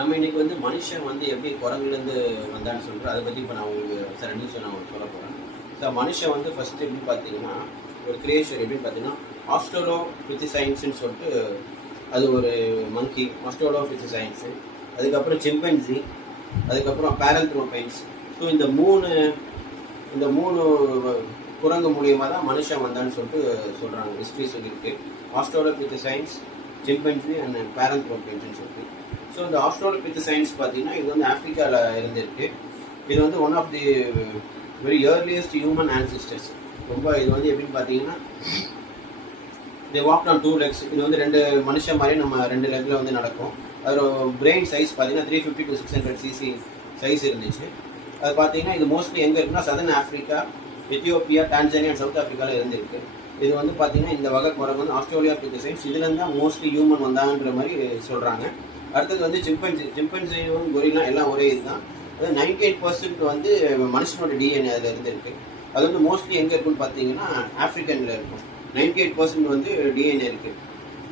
நம்ம இன்னைக்கு வந்து மனுஷன் வந்து எப்படி குரங்குலேருந்து வந்தான்னு சொல்லிட்டு அதை பற்றி இப்போ நான் உங்களுக்கு சில நியூஸ் நான் உங்களுக்கு சொல்ல போகிறேன். ஸோ மனுஷன் வந்து ஃபஸ்ட்டு எப்படி பார்த்தீங்கன்னா ஒரு கிரியேஷன் எப்படின்னு பார்த்தீங்கன்னா ஆஸ்ட்ரோலோபித்தெசைன்ஸ்னு சொல்லிட்டு அது ஒரு மங்கி ஆஸ்ட்ரோலோபித்தெசைன்ஸு, அதுக்கப்புறம் சிம்பன்சி, அதுக்கப்புறம் பேரன்த்ரோபைன்ஸ். ஸோ இந்த மூணு குரங்கு மூலியமாக தான் மனுஷன் வந்தான்னு சொல்லிட்டு சொல்கிறாங்க, ஹிஸ்ட்ரி சொல்லியிருக்கு. ஆஸ்ட்ரோலோபித்தெசைன்ஸ், சிம்பன்சி அண்ட் பேரன்த்ரோபைன்ஸ்னு சொல்லிட்டு. ஸோ இந்த ஆஸ்ட்ரோலோபித்தெசைன்ஸ் பார்த்தீங்கன்னா இது வந்து ஆஃப்ரிக்காவில் இருந்திருக்கு. இது வந்து one of the very earliest human ancestors. ரொம்ப இது வந்து எப்படின்னு பார்த்தீங்கன்னா தே வாக்ட் ஆன் 2 legs. இது வந்து 2 மனுஷன் மாதிரி நம்ம 2 லெக்கில் வந்து நடக்கும். அதோட பிரெயின் சைஸ் பார்த்தீங்கன்னா 350 to 600 cc சைஸ் இருந்துச்சு. அது பார்த்தீங்கன்னா இது மோஸ்ட்லி எங்கே இருக்குன்னா southern Africa, Ethiopia, Tanzania, south ஆஃப்ரிக்காவில் இருந்திருக்கு. இது வந்து பார்த்தீங்கன்னா இந்த வகை குரங்கு வந்து ஆஸ்ட்ரோலியோபித்தெசைன்ஸ் இதுலேருந்து தான் மோஸ்ட்லி ஹியூமன் வந்தாங்கன்ற மாதிரி சொல்கிறாங்க. அடுத்தது வந்து சிம்பன்சியும் கொரில்லா எல்லாம் ஒரே இதுதான். அது 98% வந்து மனுஷனோட டிஎன்ஏ அதில் இருந்திருக்கு. அது வந்து மோஸ்ட்லி எங்கே இருக்குன்னு பார்த்தீங்கன்னா ஆஃப்ரிக்கனில் இருக்கும். 98% வந்து டிஎன்ஏ இருக்குது.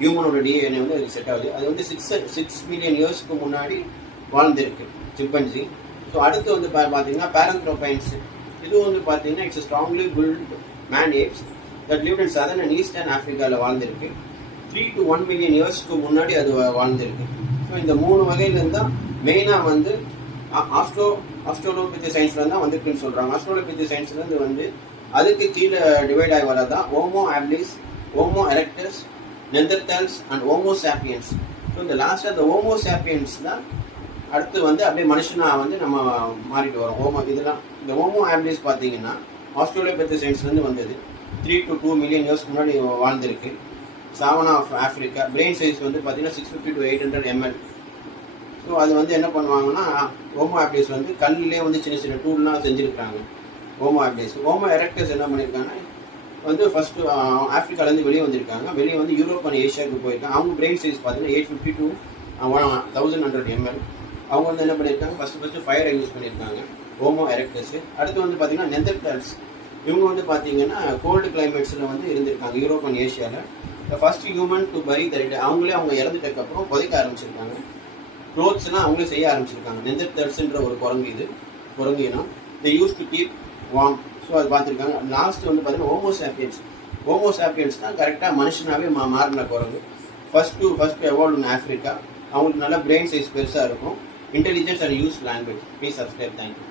ஹியூமனோட டிஎன்ஏ வந்து அதுக்கு செட் ஆகுது. அது வந்து 6 மில்லியன் இயர்ஸ்க்கு முன்னாடி வாழ்ந்துருக்கு சிம்பன்சி. ஸோ அடுத்து வந்து பார்த்தீங்கன்னா பேரன்த்ரோபைன்ஸ். இது வந்து பார்த்தீங்கன்னா it's strongly built man apes that lived in southern and eastern ஆஃப்ரிக்காவில் வாழ்ந்திருக்கு. 3 to 1 மில்லியன் இயர்ஸ்க்கு முன்னாடி அது வாழ்ந்திருக்கு. ஸோ இந்த 3 வகையிலேருந்து தான் மெயினாக வந்து ஆஸ்ட்ரோலோபித்தெசைன்ஸ்லேருந்து தான் வந்துருக்குன்னு சொல்கிறாங்க. ஆஸ்ட்ரோலோபித்தெசைன்ஸ்லேருந்து வந்து அதுக்கு கீழே டிவைட் ஆகி வரதான் Homo habilis, Homo erectus, Neanderthals and Homo sapiens. So இந்த லாஸ்ட்டாக இந்த ஹோமோ சாப்பியன்ஸ் தான் அடுத்து வந்து அப்படியே மனுஷனாக வந்து நம்ம மாறிட்டு வரோம். இதெல்லாம் இந்த ஹோமோ ஹேபிலிஸ் பார்த்தீங்கன்னா ஆஸ்ட்ரோலோபித்தெசைன்ஸ்லேருந்து வந்தது. 3 to 2 மில்லியன் இயர்ஸ்க்கு முன்னாடி வாழ்ந்திருக்கு. சாவனா ஆஃப் ஆஃப்ரிக்கா. பிரெயின் சைஸ் வந்து பார்த்தீங்கன்னா 650 to 800 ml. ஸோ அது வந்து என்ன பண்ணுவாங்கன்னா ஹோமோ ஹேபிலிஸ் வந்து கல்லிலே வந்து சின்ன சின்ன டூல்லாம் செஞ்சுருக்காங்க. Homo habilis. ஹோமோ எரெக்டஸ் என்ன பண்ணியிருக்காங்க வந்து ஃபஸ்ட்டு ஆஃப்ரிக்காலேருந்து வெளியே வந்திருக்காங்க. வெளியே வந்து யூரோப் அண்ட் ஏஷியாவுக்கு போயிருக்காங்க. அவங்க பிரெயின் சைஸ் பார்த்தீங்கன்னா 850 to 1100 ml. அவங்க வந்து என்ன பண்ணியிருக்காங்க ஃபஸ்ட்டு ஃபயரை யூஸ் பண்ணியிருக்காங்க, ஹோமோ எரெக்டஸ். அடுத்து வந்து பார்த்தீங்கன்னா நெந்தர்தால்ஸ். இவங்க வந்து பார்த்தீங்கன்னா கோல்டு கிளைமேட்ஸில் வந்து இருந்திருக்காங்க யூரோப் அண்ட் ஏஷியாவில். First human to bury the dead. அவங்க இறந்துட்டதுக்கப்புறம் புதைக்க ஆரம்பிச்சிருக்காங்க. க்ளோத்ஸ்லாம் அவங்களே செய்ய ஆரம்பிச்சிருக்காங்க. நெந்தர்தால்ஸ்ன்ற ஒரு குரங்கு இனம். They use to keep warm. So அது பார்த்துருக்காங்க. லாஸ்ட் வந்து பார்த்தீங்கன்னா ஹோமோ சாப்பியன்ஸ் தான் கரெக்டாக மனுஷனாகவே மாறின குரங்கு. ஃபர்ஸ்ட் எவால்வ் இன் ஆஃப்ரிக்கா. அவங்களுக்கு நல்லா பிரெயின் சைஸ் பெருசாக இருக்கும். Intelligence and use language. Please subscribe. Thank you.